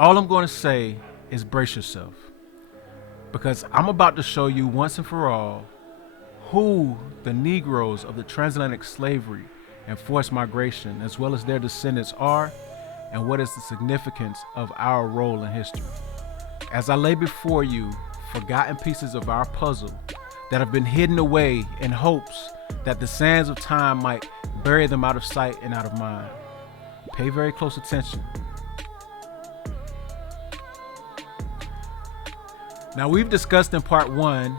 All I'm going to say is brace yourself, because I'm about to show you once and for all who the Negros of the transatlantic slavery and forced migration, as well as their descendants, are, and what is the significance of our role in history. As I lay before you forgotten pieces of our puzzle that have been hidden away in hopes that the sands of time might bury them out of sight and out of mind. Pay very close attention. Now, we've discussed in part 1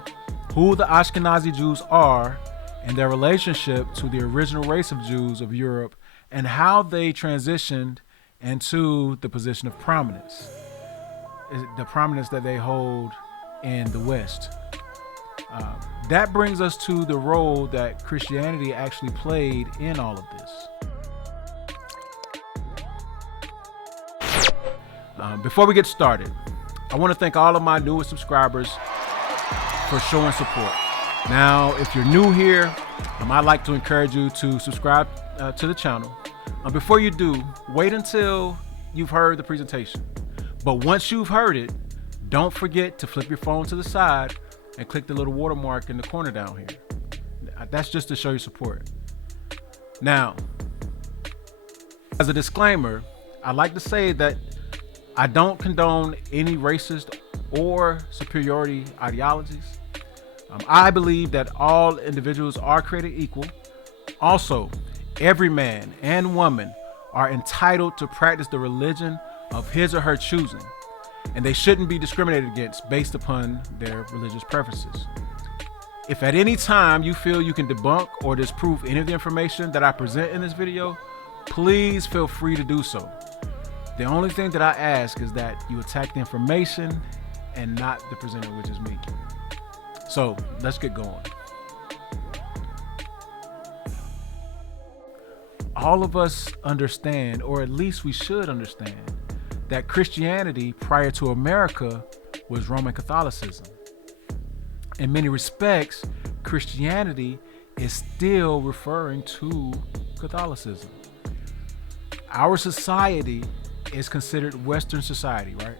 who the Ashkenazi Jews are and their relationship to the original race of Jews of Europe and how they transitioned into the position of prominence, the prominence that they hold in the West. That brings us to the role that Christianity actually played in all of this. Before we get started, I want to thank all of my newest subscribers for showing support. Now, if you're new here, I'd like to encourage you to subscribe to the channel. Before you do, wait until you've heard the presentation. But once you've heard it, don't forget to flip your phone to the side and click the little watermark in the corner down here. That's just to show your support. Now, as a disclaimer, I'd like to say that I don't condone any racist or superiority ideologies. I believe that all individuals are created equal. Also, every man and woman are entitled to practice the religion of his or her choosing, and they shouldn't be discriminated against based upon their religious preferences. If at any time you feel you can debunk or disprove any of the information that I present in this video, please feel free to do so. The only thing that I ask is that you attack the information and not the presenter, which is me. So let's get going. All of us understand, or at least we should understand, that Christianity prior to America was Roman Catholicism. In many respects, Christianity is still referring to Catholicism. Our society is considered Western society, right?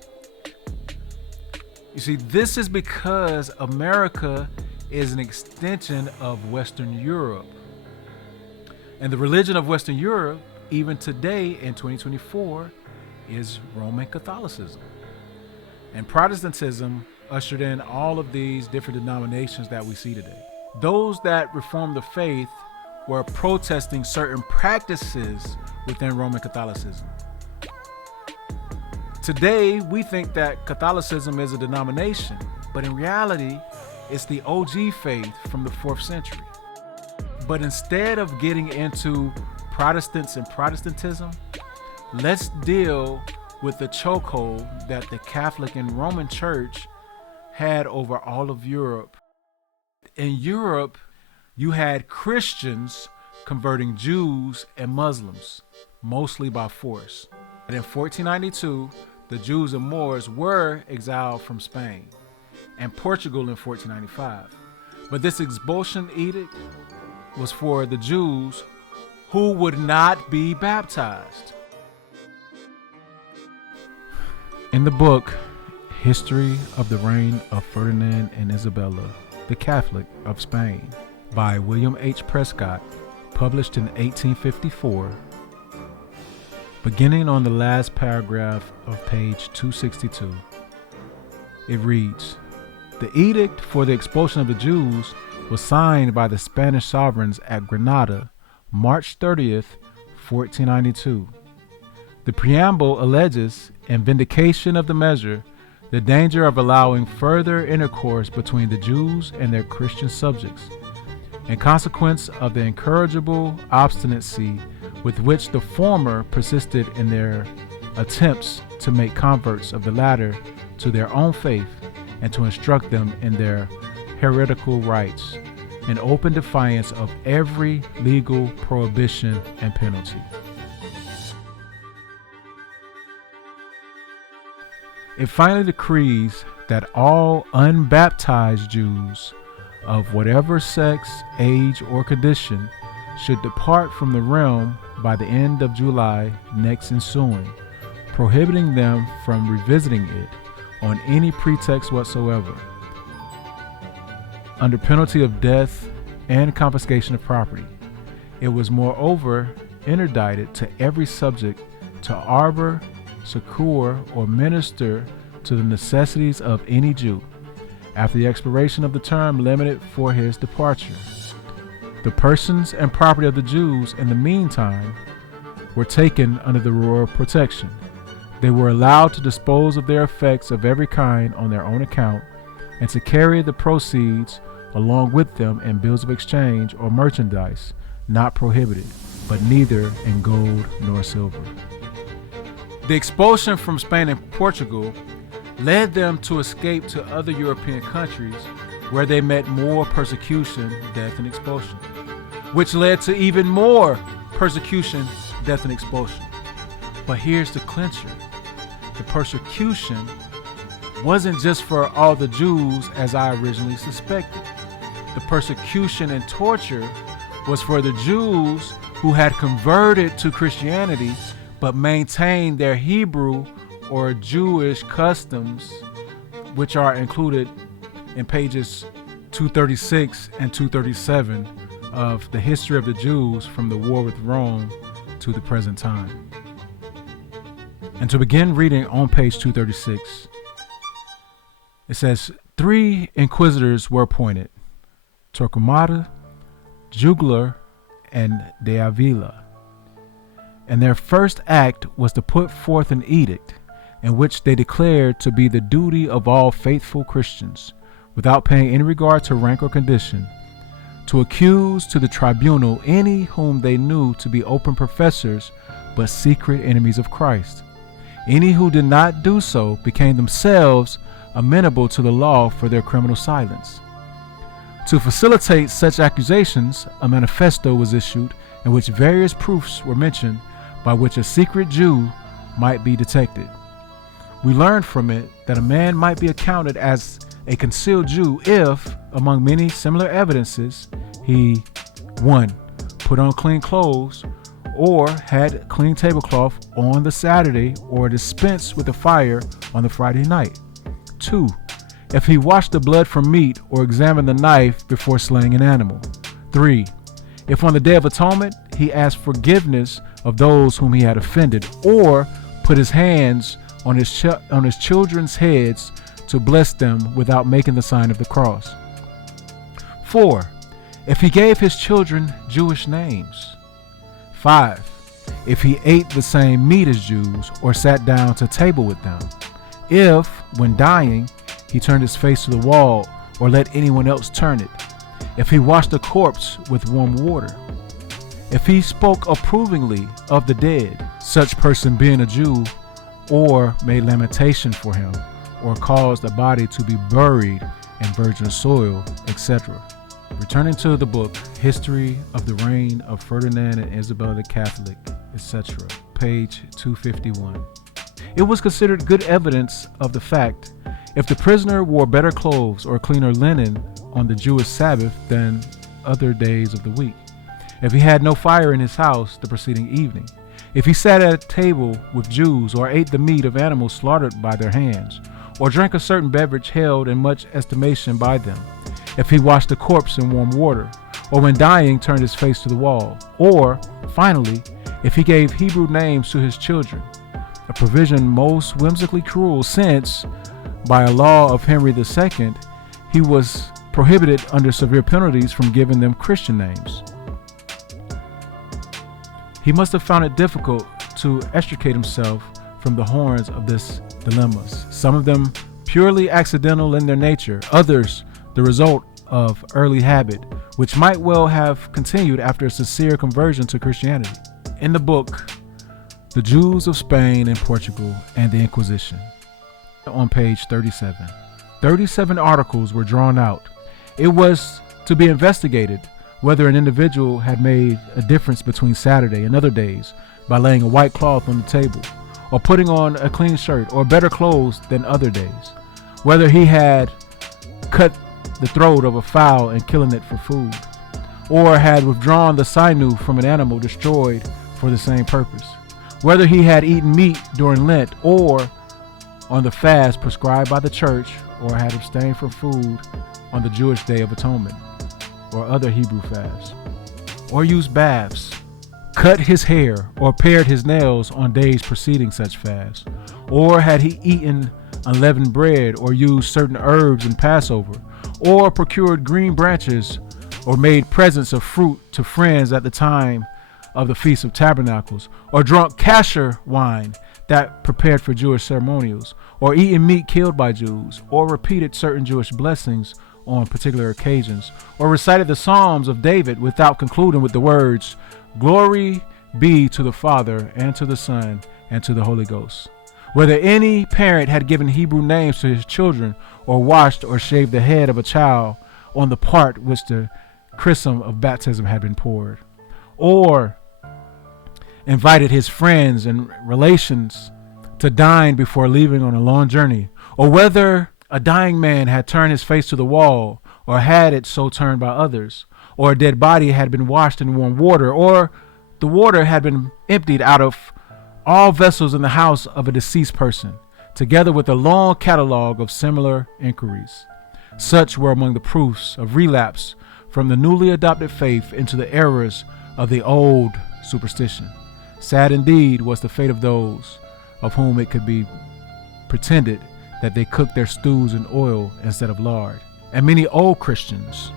You see, this is because America is an extension of Western Europe. And the religion of Western Europe, even today in 2024, is Roman Catholicism. And Protestantism ushered in all of these different denominations that we see today. Those that reformed the faith were protesting certain practices within Roman Catholicism. Today, we think that Catholicism is a denomination, but in reality, it's the OG faith from the 4th century. But instead of getting into Protestants and Protestantism, let's deal with the chokehold that the Catholic and Roman Church had over all of Europe. In Europe, you had Christians converting Jews and Muslims, mostly by force. And in 1492, the Jews and Moors were exiled from Spain and Portugal in 1495. But this expulsion edict was for the Jews who would not be baptized. In the book, History of the Reign of Ferdinand and Isabella, the Catholic of Spain, by William H. Prescott, published in 1854, beginning on the last paragraph of page 262, it reads, "The edict for the expulsion of the Jews was signed by the Spanish sovereigns at Granada, March 30th, 1492. The preamble alleges, in vindication of the measure, the danger of allowing further intercourse between the Jews and their Christian subjects, in consequence of the incorrigible obstinacy with which the former persisted in their attempts to make converts of the latter to their own faith and to instruct them in their heretical rites, in open defiance of every legal prohibition and penalty." It finally decrees that all unbaptized Jews of whatever sex, age, or condition should depart from the realm by the end of July next ensuing, prohibiting them from revisiting it on any pretext whatsoever, under penalty of death and confiscation of property. It was moreover interdicted to every subject to arbor, succor, or minister to the necessities of any Jew, after the expiration of the term limited for his departure. The persons and property of the Jews in the meantime were taken under the royal protection. They were allowed to dispose of their effects of every kind on their own account, and to carry the proceeds along with them in bills of exchange or merchandise, not prohibited, but neither in gold nor silver. The expulsion from Spain and Portugal led them to escape to other European countries where they met more persecution, death, and expulsion, which led to even more persecution, death, and expulsion. But here's the clincher. The persecution wasn't just for all the Jews as I originally suspected. The persecution and torture was for the Jews who had converted to Christianity but maintained their Hebrew or Jewish customs, which are included in pages 236 and 237 of the history of the Jews from the war with Rome to the present time. And to begin reading on page 236, it says, 3 inquisitors were appointed, Torquemada, Juglar, and de Avila. And their first act was to put forth an edict in which they declared to be the duty of all faithful Christians, without paying any regard to rank or condition, to accuse to the tribunal any whom they knew to be open professors but secret enemies of Christ. Any who did not do so became themselves amenable to the law for their criminal silence. To facilitate such accusations, a manifesto was issued in which various proofs were mentioned by which a secret Jew might be detected. We learned from it that a man might be accounted as a concealed Jew if, among many similar evidences, he 1. Put on clean clothes, or had clean tablecloth on the Saturday, or dispensed with the fire on the Friday night. 2. If he washed the blood from meat or examined the knife before slaying an animal. 3. If on the Day of Atonement he asked forgiveness of those whom he had offended, or put his hands on his children's heads to bless them without making the sign of the cross. 4. If he gave his children Jewish names. 5. If he ate the same meat as Jews or sat down to table with them. If, when dying, he turned his face to the wall or let anyone else turn it. If he washed a corpse with warm water. If he spoke approvingly of the dead, such person being a Jew, or made lamentation for him, or caused a body to be buried in virgin soil, etc. Returning to the book, History of the Reign of Ferdinand and Isabella the Catholic, etc., page 251. It was considered good evidence of the fact if the prisoner wore better clothes or cleaner linen on the Jewish Sabbath than other days of the week, if he had no fire in his house the preceding evening, if he sat at a table with Jews or ate the meat of animals slaughtered by their hands, or drank a certain beverage held in much estimation by them, if he washed a corpse in warm water, or when dying turned his face to the wall, or, finally, if he gave Hebrew names to his children, a provision most whimsically cruel since, by a law of Henry II, he was prohibited under severe penalties from giving them Christian names. He must have found it difficult to extricate himself from the horns of this dilemmas, some of them purely accidental in their nature, others the result of early habit, which might well have continued after a sincere conversion to Christianity. In the book, The Jews of Spain and Portugal and the Inquisition, on page 37, 37 articles were drawn out. It was to be investigated whether an individual had made a difference between Saturday and other days by laying a white cloth on the table, or putting on a clean shirt or better clothes than other days, whether he had cut the throat of a fowl and killing it for food, or had withdrawn the sinew from an animal destroyed for the same purpose, whether he had eaten meat during Lent or on the fast prescribed by the church, or had abstained from food on the Jewish Day of Atonement or other Hebrew fasts, or used baths, cut his hair, or pared his nails on days preceding such fast, or had he eaten unleavened bread, or used certain herbs in Passover, or procured green branches, or made presents of fruit to friends at the time of the Feast of Tabernacles, or drunk kasher wine that prepared for Jewish ceremonials, or eaten meat killed by Jews, or repeated certain Jewish blessings on particular occasions, or recited the Psalms of David without concluding with the words, "Glory be to the Father, and to the Son, and to the Holy Ghost." Whether any parent had given Hebrew names to his children, or washed or shaved the head of a child on the part which the chrism of baptism had been poured, or invited his friends and relations to dine before leaving on a long journey, or whether a dying man had turned his face to the wall, or had it so turned by others, or a dead body had been washed in warm water, or the water had been emptied out of all vessels in the house of a deceased person, together with a long catalogue of similar inquiries. Such were among the proofs of relapse from the newly adopted faith into the errors of the old superstition. Sad indeed was the fate of those of whom it could be pretended that they cooked their stews in oil instead of lard. And many old Christians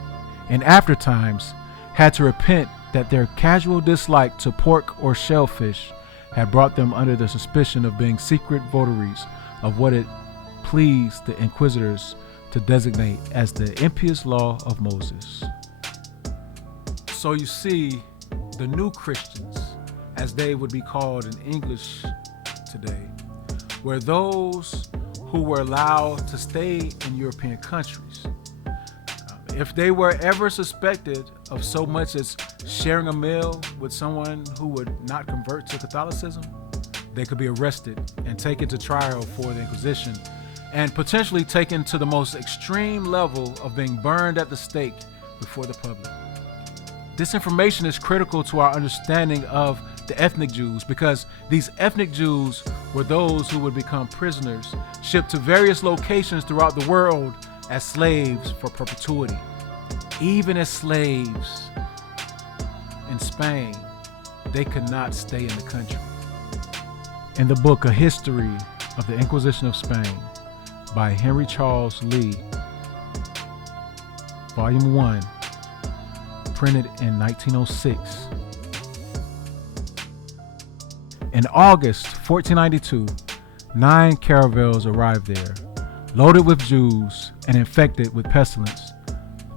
in after times had to repent that their casual dislike to pork or shellfish had brought them under the suspicion of being secret votaries of what it pleased the inquisitors to designate as the impious law of Moses. So you see, the new Christians, as they would be called in English today, were those who were allowed to stay in European countries. If they were ever suspected of so much as sharing a meal with someone who would not convert to Catholicism, they could be arrested and taken to trial for the Inquisition, and potentially taken to the most extreme level of being burned at the stake before the public. This information is critical to our understanding of the ethnic Jews, because these ethnic Jews were those who would become prisoners, shipped to various locations throughout the world as slaves for perpetuity. Even as slaves in Spain, they could not stay in the country. In the book A History of the Inquisition of Spain by Henry Charles Lee, Volume 1, printed in 1906. In August 1492, 9 caravels arrived there, loaded with Jews and infected with pestilence,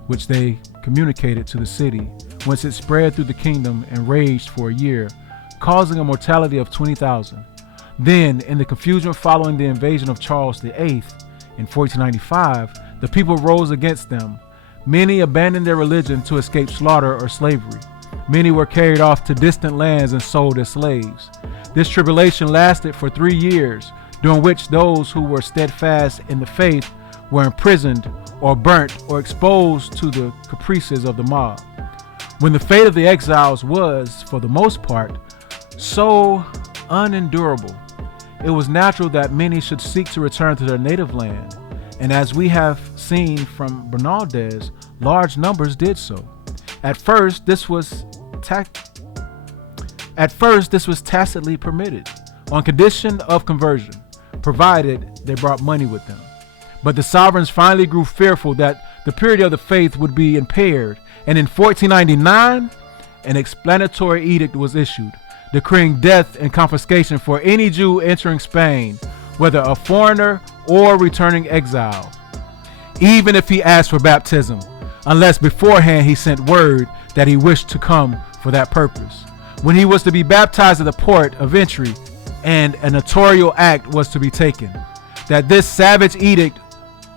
which they communicated to the city, whence it spread through the kingdom and raged for a year, causing a mortality of 20,000. Then, in the confusion following the invasion of Charles VIII in 1495, the people rose against them. Many abandoned their religion to escape slaughter or slavery. Many were carried off to distant lands and sold as slaves. This tribulation lasted for 3 years, during which those who were steadfast in the faith were imprisoned or burnt or exposed to the caprices of the mob. When the fate of the exiles was, for the most part, so unendurable, it was natural that many should seek to return to their native land, and as we have seen from Bernaldez, large numbers did so. At first, this was tacitly permitted, on condition of conversion, provided they brought money with them. But the sovereigns finally grew fearful that the purity of the faith would be impaired, and in 1499, an explanatory edict was issued, decreeing death and confiscation for any Jew entering Spain, whether a foreigner or returning exile, even if he asked for baptism, unless beforehand he sent word that he wished to come for that purpose. When he was to be baptized at the port of entry, and a notarial act was to be taken. That this savage edict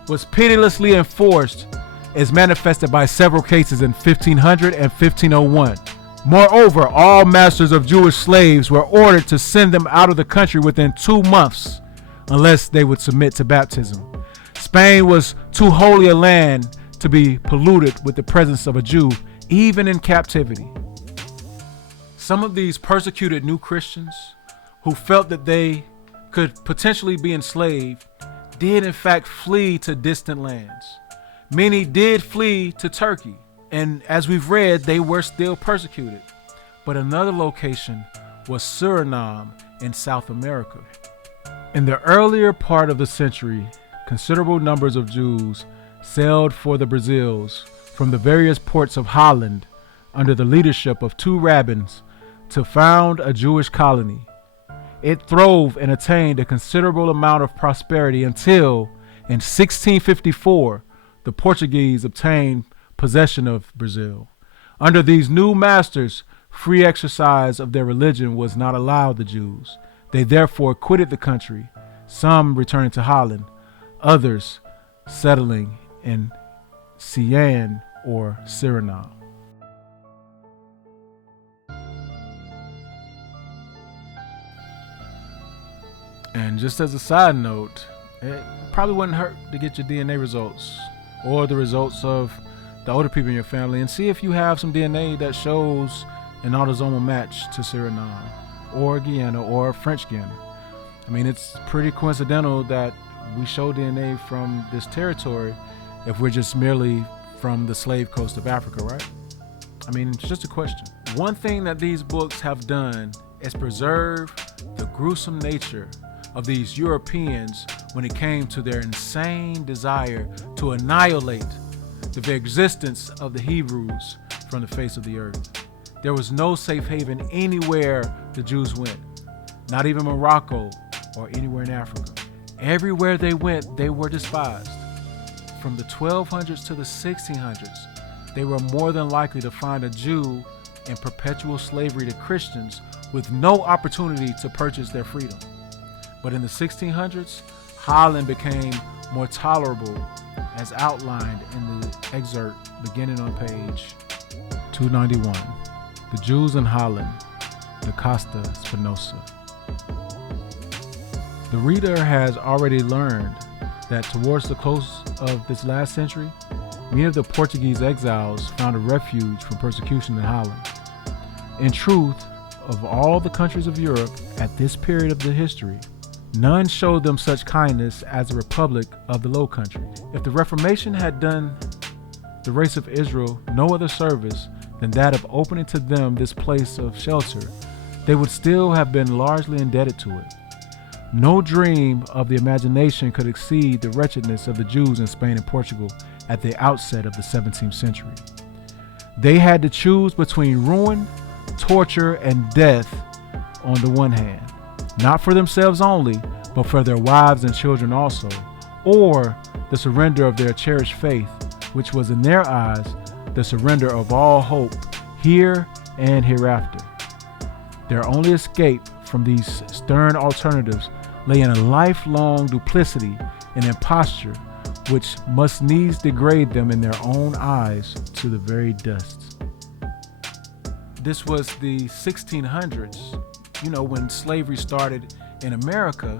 was pitilessly enforced is manifested by several cases in 1500 and 1501. Moreover, all masters of Jewish slaves were ordered to send them out of the country within 2 months, unless they would submit to baptism. Spain was too holy a land to be polluted with the presence of a Jew, even in captivity. Some of these persecuted new Christians who felt that they could potentially be enslaved did in fact flee to distant lands. Many did flee to Turkey, and as we've read, they were still persecuted. But another location was Suriname in South America. In the earlier part of the century, considerable numbers of Jews sailed for the Brazils from the various ports of Holland under the leadership of two rabbins to found a Jewish colony. It throve and attained a considerable amount of prosperity until, in 1654, the Portuguese obtained possession of Brazil. Under these new masters, free exercise of their religion was not allowed the Jews. They therefore quitted the country, some returning to Holland, others settling in Sian or Suriname. And just as a side note, it probably wouldn't hurt to get your DNA results or the results of the older people in your family and see if you have some DNA that shows an autosomal match to Suriname or Guyana or French Guiana. I mean, it's pretty coincidental that we show DNA from this territory if we're just merely from the slave coast of Africa, right? I mean, it's just a question. One thing that these books have done is preserve the gruesome nature of these Europeans when it came to their insane desire to annihilate the very existence of the Hebrews from the face of the earth. There was no safe haven anywhere the Jews went, not even Morocco or anywhere in Africa. Everywhere they went, they were despised. From the 1200s to the 1600s, they were more than likely to find a Jew in perpetual slavery to Christians with no opportunity to purchase their freedom. But in the 1600s, Holland became more tolerable, as outlined in the excerpt beginning on page 291. The Jews in Holland, the Costa Spinoza. The reader has already learned that towards the close of this last century, many of the Portuguese exiles found a refuge from persecution in Holland. In truth, of all the countries of Europe at this period of the history, none showed them such kindness as the Republic of the Low Country. If the Reformation had done the race of Israel no other service than that of opening to them this place of shelter, they would still have been largely indebted to it. No dream of the imagination could exceed the wretchedness of the Jews in Spain and Portugal at the outset of the 17th century. They had to choose between ruin, torture, and death on the one hand, not for themselves only, but for their wives and children also, or the surrender of their cherished faith, which was in their eyes the surrender of all hope here and hereafter. Their only escape from these stern alternatives lay in a lifelong duplicity and imposture which must needs degrade them in their own eyes to the very dust. This was the 1600s, when slavery started in America.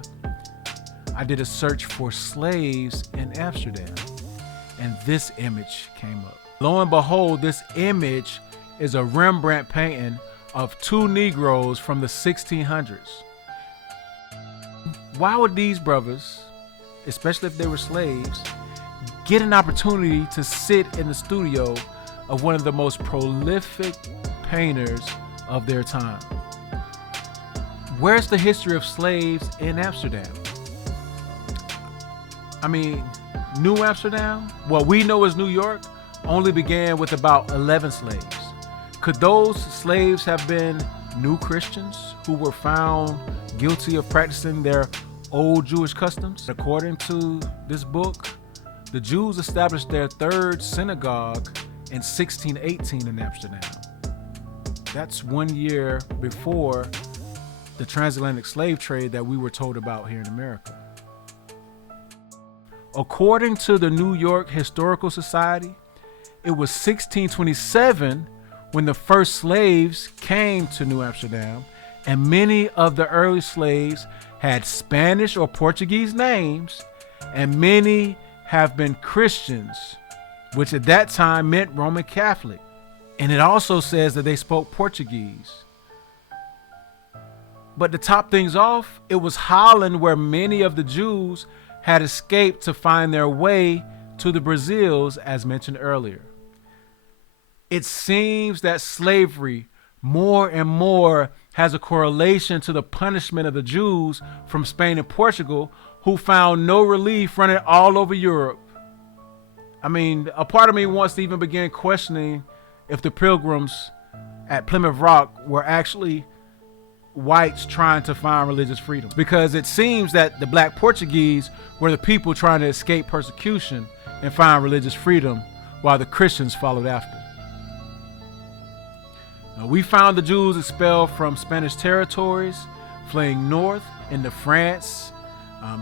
I did a search for slaves in Amsterdam, and this image came up. Lo and behold, this image is a Rembrandt painting of two Negros from the 1600s. Why would these brothers, especially if they were slaves, get an opportunity to sit in the studio of one of the most prolific painters of their time? Where's the history of slaves in Amsterdam? I mean, New Amsterdam, what we know as New York, only began with about 11 slaves. Could those slaves have been new Christians who were found guilty of practicing their old Jewish customs? According to this book, the Jews established their third synagogue in 1618 in Amsterdam. That's 1 year before the transatlantic slave trade that we were told about here in America. According to the New York Historical Society, it was 1627 when the first slaves came to New Amsterdam, and many of the early slaves had Spanish or Portuguese names, and many have been Christians, which at that time meant Roman Catholic. And it also says that they spoke Portuguese. But to top things off, it was Holland where many of the Jews had escaped to find their way to the Brazils, as mentioned earlier. It seems that slavery more and more has a correlation to the punishment of the Jews from Spain and Portugal, who found no relief running all over Europe. I mean, a part of me wants to even begin questioning if the Pilgrims at Plymouth Rock were actually whites trying to find religious freedom, because it seems that the black Portuguese were the people trying to escape persecution and find religious freedom, while the Christians followed after. Now, we found the Jews expelled from Spanish territories, fleeing north into France,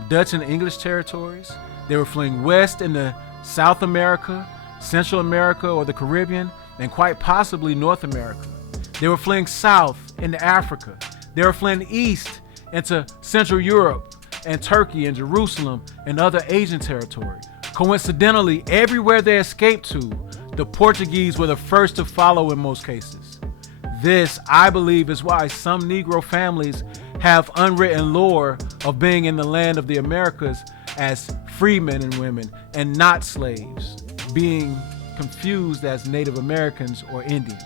Dutch and English territories. They were fleeing west into South America, Central America, or the Caribbean, and quite possibly North America. They were fleeing south into Africa. They were fleeing east into Central Europe and Turkey and Jerusalem and other Asian territory. Coincidentally, everywhere they escaped to, the Portuguese were the first to follow in most cases. This, I believe, is why some Negro families have unwritten lore of being in the land of the Americas as free men and women and not slaves, being confused as Native Americans or Indians.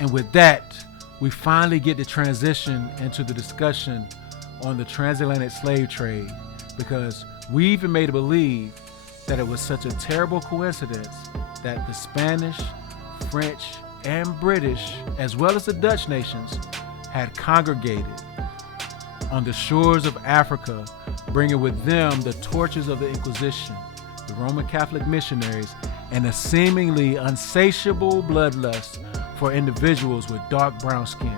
And with that, we finally get to transition into the discussion on the transatlantic slave trade, because we've been made to believe that it was such a terrible coincidence that the Spanish, French, and British, as well as the Dutch nations, had congregated on the shores of Africa, bringing with them the torches of the Inquisition, the Roman Catholic missionaries, and a seemingly insatiable bloodlust for individuals with dark brown skin.